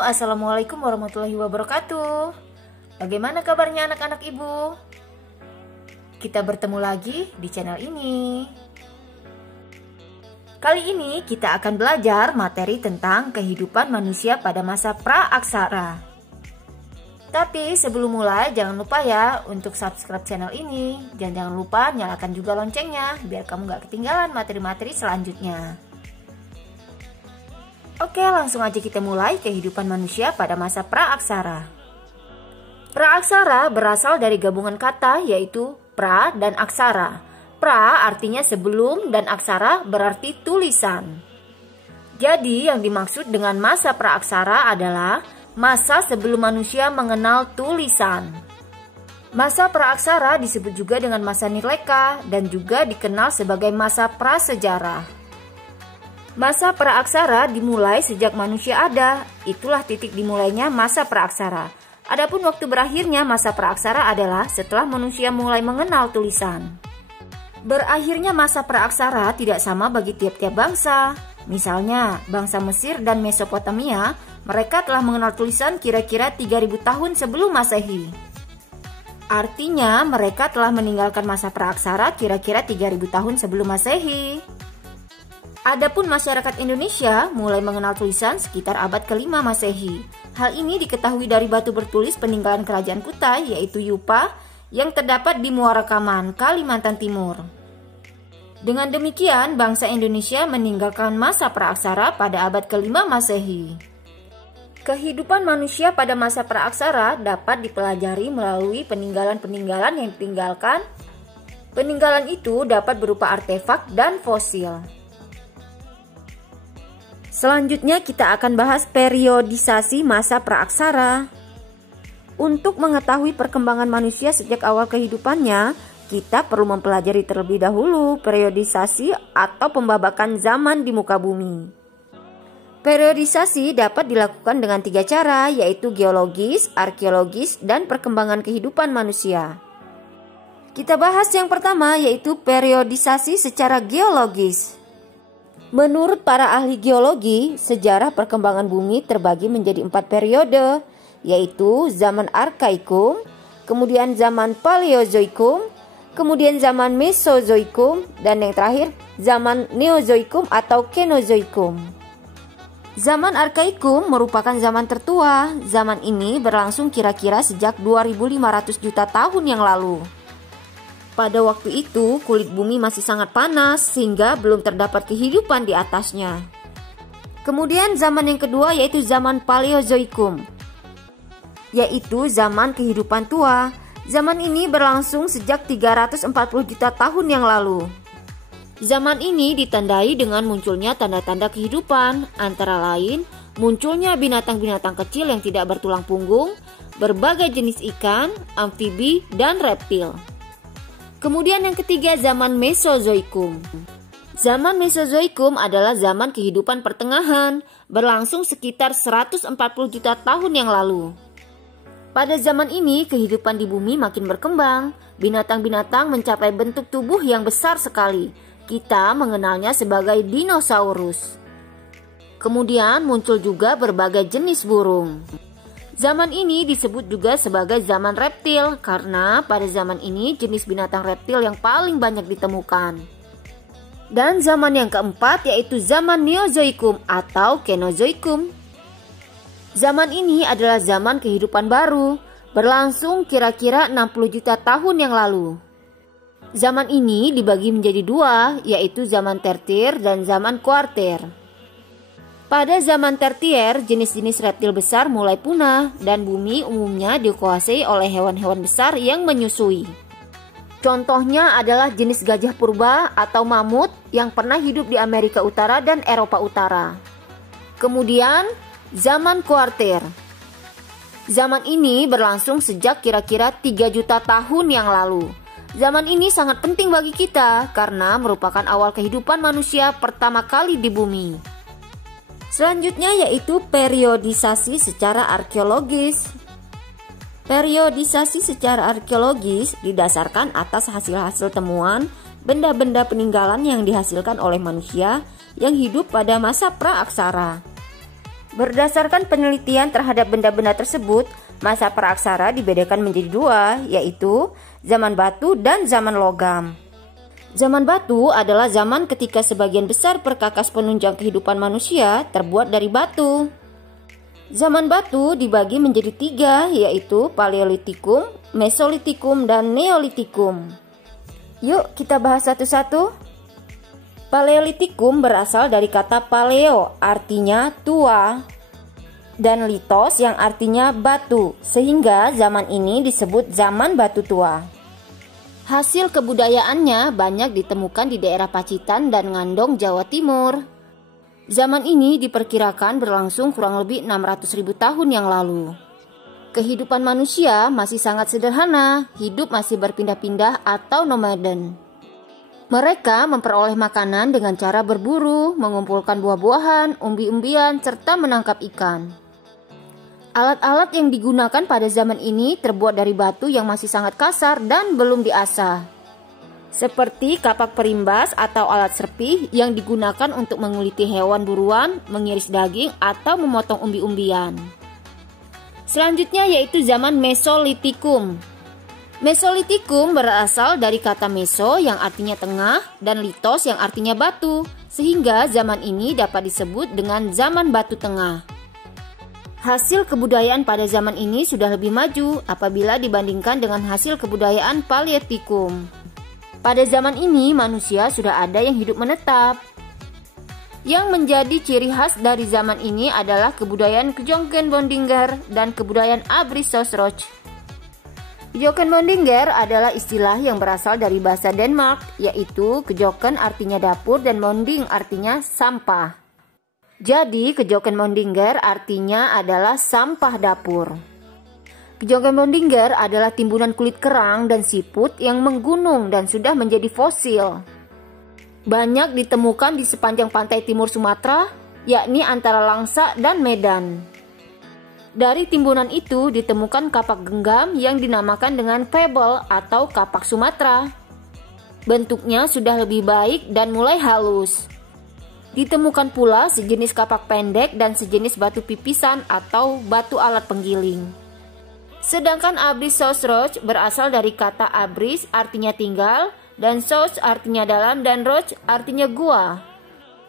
Assalamualaikum warahmatullahi wabarakatuh. Bagaimana kabarnya anak-anak ibu? Kita bertemu lagi di channel ini. Kali ini kita akan belajar materi tentang kehidupan manusia pada masa pra-aksara. Tapi sebelum mulai jangan lupa ya untuk subscribe channel ini. Dan jangan lupa nyalakan juga loncengnya biar kamu gak ketinggalan materi-materi selanjutnya. Oke, langsung aja kita mulai kehidupan manusia pada masa pra-aksara. Pra-aksara berasal dari gabungan kata yaitu pra dan aksara. Pra artinya sebelum dan aksara berarti tulisan. Jadi yang dimaksud dengan masa pra-aksara adalah masa sebelum manusia mengenal tulisan. Masa pra-aksara disebut juga dengan masa Nileka dan juga dikenal sebagai masa prasejarah. Masa pra-aksara dimulai sejak manusia ada, itulah titik dimulainya masa pra-aksara. Adapun waktu berakhirnya masa pra-aksara adalah setelah manusia mulai mengenal tulisan. Berakhirnya masa pra-aksara tidak sama bagi tiap-tiap bangsa. Misalnya, bangsa Mesir dan Mesopotamia, mereka telah mengenal tulisan kira-kira 3000 tahun sebelum Masehi. Artinya, mereka telah meninggalkan masa pra-aksara kira-kira 3000 tahun sebelum Masehi. Adapun masyarakat Indonesia mulai mengenal tulisan sekitar abad ke-5 Masehi. Hal ini diketahui dari batu bertulis peninggalan kerajaan Kutai yaitu Yupa yang terdapat di Muara Kaman, Kalimantan Timur. Dengan demikian, bangsa Indonesia meninggalkan masa pra-aksara pada abad ke-5 Masehi. Kehidupan manusia pada masa pra-aksara dapat dipelajari melalui peninggalan-peninggalan yang ditinggalkan. Peninggalan itu dapat berupa artefak dan fosil. Selanjutnya kita akan bahas periodisasi masa pra-aksara. Untuk mengetahui perkembangan manusia sejak awal kehidupannya, kita perlu mempelajari terlebih dahulu periodisasi atau pembabakan zaman di muka bumi. Periodisasi dapat dilakukan dengan 3 cara, yaitu geologis, arkeologis, dan perkembangan kehidupan manusia. Kita bahas yang pertama, yaitu periodisasi secara geologis. Menurut para ahli geologi, sejarah perkembangan bumi terbagi menjadi 4 periode, yaitu zaman Arkaikum, kemudian zaman Paleozoikum, kemudian zaman Mesozoikum, dan yang terakhir zaman Neozoikum atau Kenozoikum. Zaman Arkaikum merupakan zaman tertua. Zaman ini berlangsung kira-kira sejak 2500 juta tahun yang lalu. Pada waktu itu, kulit bumi masih sangat panas sehingga belum terdapat kehidupan di atasnya. Kemudian zaman yang kedua yaitu zaman Paleozoikum, yaitu zaman kehidupan tua. Zaman ini berlangsung sejak 340 juta tahun yang lalu. Zaman ini ditandai dengan munculnya tanda-tanda kehidupan, antara lain munculnya binatang-binatang kecil yang tidak bertulang punggung, berbagai jenis ikan, amfibi, dan reptil. Kemudian yang ketiga zaman Mesozoikum. Zaman Mesozoikum adalah zaman kehidupan pertengahan, berlangsung sekitar 140 juta tahun yang lalu. Pada zaman ini kehidupan di bumi makin berkembang, binatang-binatang mencapai bentuk tubuh yang besar sekali. Kita mengenalnya sebagai dinosaurus. Kemudian muncul juga berbagai jenis burung. Zaman ini disebut juga sebagai zaman reptil karena pada zaman ini jenis binatang reptil yang paling banyak ditemukan. Dan zaman yang keempat yaitu zaman Neozoikum atau Kenozoikum. Zaman ini adalah zaman kehidupan baru, berlangsung kira-kira 60 juta tahun yang lalu. Zaman ini dibagi menjadi 2, yaitu zaman tertier dan zaman kuarter. Pada zaman tertier, jenis-jenis reptil besar mulai punah dan bumi umumnya dikuasai oleh hewan-hewan besar yang menyusui. Contohnya adalah jenis gajah purba atau mamut yang pernah hidup di Amerika Utara dan Eropa Utara. Kemudian, zaman kuarter. Zaman ini berlangsung sejak kira-kira 3 juta tahun yang lalu. Zaman ini sangat penting bagi kita karena merupakan awal kehidupan manusia pertama kali di bumi. Selanjutnya yaitu periodisasi secara arkeologis. Periodisasi secara arkeologis didasarkan atas hasil-hasil temuan benda-benda peninggalan yang dihasilkan oleh manusia yang hidup pada masa pra-aksara. Berdasarkan penelitian terhadap benda-benda tersebut, masa praaksara dibedakan menjadi dua, yaitu zaman batu dan zaman logam. Zaman batu adalah zaman ketika sebagian besar perkakas penunjang kehidupan manusia terbuat dari batu. Zaman batu dibagi menjadi tiga, yaitu Paleolitikum, Mesolitikum, dan Neolitikum. Yuk kita bahas satu-satu. Paleolitikum berasal dari kata paleo, artinya tua, dan litos yang artinya batu, sehingga zaman ini disebut zaman batu tua. Hasil kebudayaannya banyak ditemukan di daerah Pacitan dan Ngandong, Jawa Timur. Zaman ini diperkirakan berlangsung kurang lebih 600.000 tahun yang lalu. Kehidupan manusia masih sangat sederhana, hidup masih berpindah-pindah atau nomaden. Mereka memperoleh makanan dengan cara berburu, mengumpulkan buah-buahan, umbi-umbian, serta menangkap ikan. Alat-alat yang digunakan pada zaman ini terbuat dari batu yang masih sangat kasar dan belum diasah. Seperti kapak perimbas atau alat serpih yang digunakan untuk menguliti hewan buruan, mengiris daging, atau memotong umbi-umbian. Selanjutnya yaitu zaman Mesolitikum. Mesolitikum berasal dari kata meso yang artinya tengah dan litos yang artinya batu, sehingga zaman ini dapat disebut dengan zaman batu tengah. Hasil kebudayaan pada zaman ini sudah lebih maju apabila dibandingkan dengan hasil kebudayaan Paleolitikum. Pada zaman ini manusia sudah ada yang hidup menetap. Yang menjadi ciri khas dari zaman ini adalah kebudayaan Kejongkenbondinger dan kebudayaan Abrisosroch. Kejongkenbondinger adalah istilah yang berasal dari bahasa Denmark, yaitu kejoken artinya dapur dan monding artinya sampah. Jadi, Kejongkenbondinger artinya adalah sampah dapur. Kejongkenbondinger adalah timbunan kulit kerang dan siput yang menggunung dan sudah menjadi fosil. Banyak ditemukan di sepanjang pantai timur Sumatera, yakni antara Langsa dan Medan. Dari timbunan itu ditemukan kapak genggam yang dinamakan dengan pebble atau kapak Sumatera. Bentuknya sudah lebih baik dan mulai halus. Ditemukan pula sejenis kapak pendek dan sejenis batu pipisan atau batu alat penggiling. Sedangkan Abrisosroch berasal dari kata abris artinya tinggal dan sos artinya dalam dan roch artinya gua.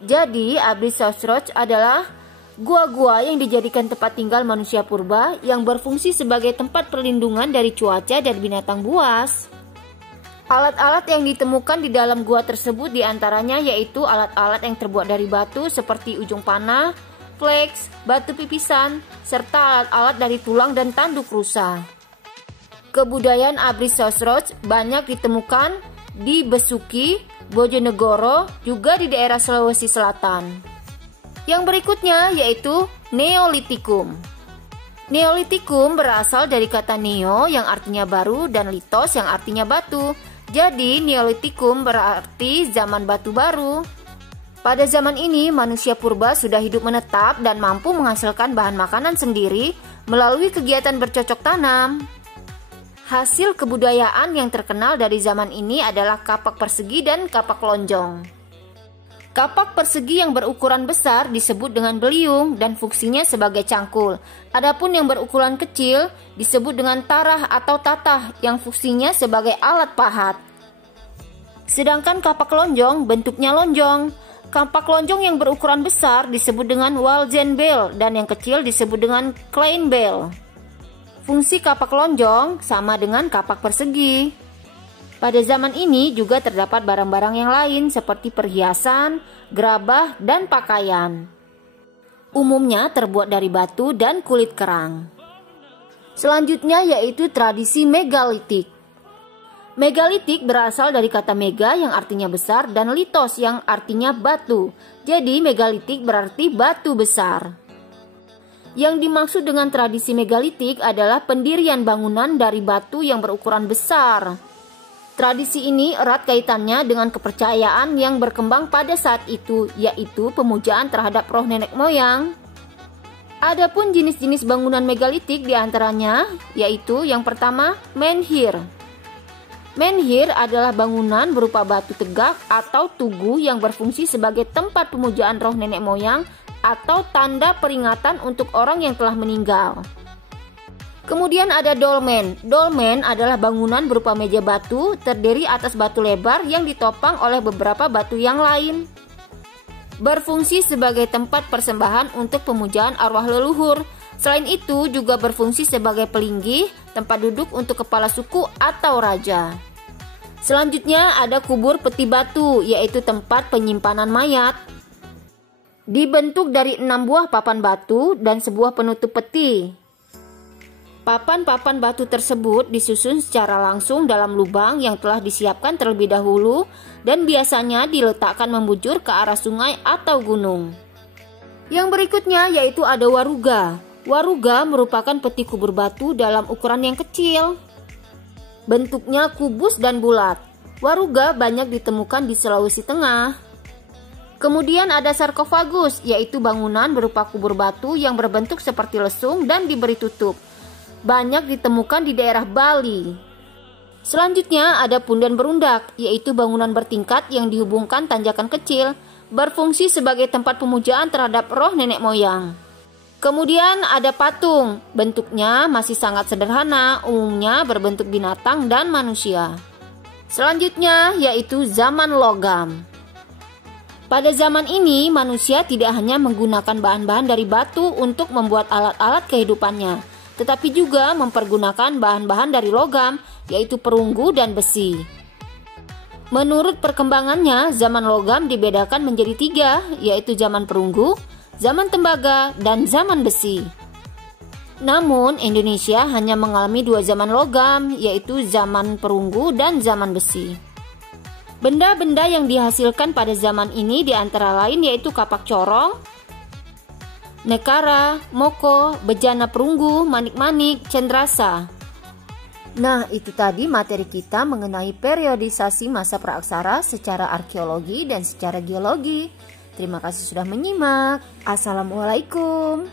Jadi Abrisosroch adalah gua-gua yang dijadikan tempat tinggal manusia purba yang berfungsi sebagai tempat perlindungan dari cuaca dan binatang buas. Alat-alat yang ditemukan di dalam gua tersebut diantaranya yaitu alat-alat yang terbuat dari batu seperti ujung panah, fleks, batu pipisan, serta alat-alat dari tulang dan tanduk rusa. Kebudayaan Abrisosroch banyak ditemukan di Besuki, Bojonegoro, juga di daerah Sulawesi Selatan. Yang berikutnya yaitu Neolitikum. Neolitikum berasal dari kata neo yang artinya baru dan litos yang artinya batu. Jadi Neolitikum berarti zaman batu baru. Pada zaman ini manusia purba sudah hidup menetap dan mampu menghasilkan bahan makanan sendiri melalui kegiatan bercocok tanam. Hasil kebudayaan yang terkenal dari zaman ini adalah kapak persegi dan kapak lonjong. Kapak persegi yang berukuran besar disebut dengan beliung dan fungsinya sebagai cangkul. Adapun yang berukuran kecil disebut dengan tarah atau tatah yang fungsinya sebagai alat pahat. Sedangkan kapak lonjong bentuknya lonjong. Kapak lonjong yang berukuran besar disebut dengan Walzenbell dan yang kecil disebut dengan Kleinbell. Fungsi kapak lonjong sama dengan kapak persegi. Pada zaman ini juga terdapat barang-barang yang lain seperti perhiasan, gerabah, dan pakaian. Umumnya terbuat dari batu dan kulit kerang. Selanjutnya yaitu tradisi megalitik. Megalitik berasal dari kata mega yang artinya besar dan litos yang artinya batu. Jadi megalitik berarti batu besar. Yang dimaksud dengan tradisi megalitik adalah pendirian bangunan dari batu yang berukuran besar. Tradisi ini erat kaitannya dengan kepercayaan yang berkembang pada saat itu, yaitu pemujaan terhadap roh nenek moyang. Adapun jenis-jenis bangunan megalitik diantaranya, yaitu yang pertama, menhir. Menhir adalah bangunan berupa batu tegak atau tugu yang berfungsi sebagai tempat pemujaan roh nenek moyang atau tanda peringatan untuk orang yang telah meninggal. Kemudian ada dolmen. Dolmen adalah bangunan berupa meja batu terdiri atas batu lebar yang ditopang oleh beberapa batu yang lain. Berfungsi sebagai tempat persembahan untuk pemujaan arwah leluhur. Selain itu juga berfungsi sebagai pelinggih, tempat duduk untuk kepala suku atau raja. Selanjutnya ada kubur peti batu, yaitu tempat penyimpanan mayat. Dibentuk dari 6 buah papan batu dan sebuah penutup peti. Papan-papan batu tersebut disusun secara langsung dalam lubang yang telah disiapkan terlebih dahulu dan biasanya diletakkan membujur ke arah sungai atau gunung. Yang berikutnya yaitu ada waruga. Waruga merupakan peti kubur batu dalam ukuran yang kecil. Bentuknya kubus dan bulat. Waruga banyak ditemukan di Sulawesi Tengah. Kemudian ada sarkofagus, yaitu bangunan berupa kubur batu yang berbentuk seperti lesung dan diberi tutup. Banyak ditemukan di daerah Bali. Selanjutnya ada pundan berundak, yaitu bangunan bertingkat yang dihubungkan tanjakan kecil, berfungsi sebagai tempat pemujaan terhadap roh nenek moyang. Kemudian ada patung, bentuknya masih sangat sederhana, umumnya berbentuk binatang dan manusia. Selanjutnya yaitu zaman logam. Pada zaman ini, manusia tidak hanya menggunakan bahan-bahan dari batu untuk membuat alat-alat kehidupannya, tetapi juga mempergunakan bahan-bahan dari logam, yaitu perunggu dan besi. Menurut perkembangannya, zaman logam dibedakan menjadi 3, yaitu zaman perunggu, zaman tembaga, dan zaman besi. Namun, Indonesia hanya mengalami 2 zaman logam, yaitu zaman perunggu dan zaman besi. Benda-benda yang dihasilkan pada zaman ini diantara lain yaitu kapak corong, nekara, moko, bejana perunggu, manik-manik, cendrasa. Nah, itu tadi materi kita mengenai periodisasi masa praaksara secara arkeologi dan secara geologi. Terima kasih sudah menyimak. Assalamualaikum.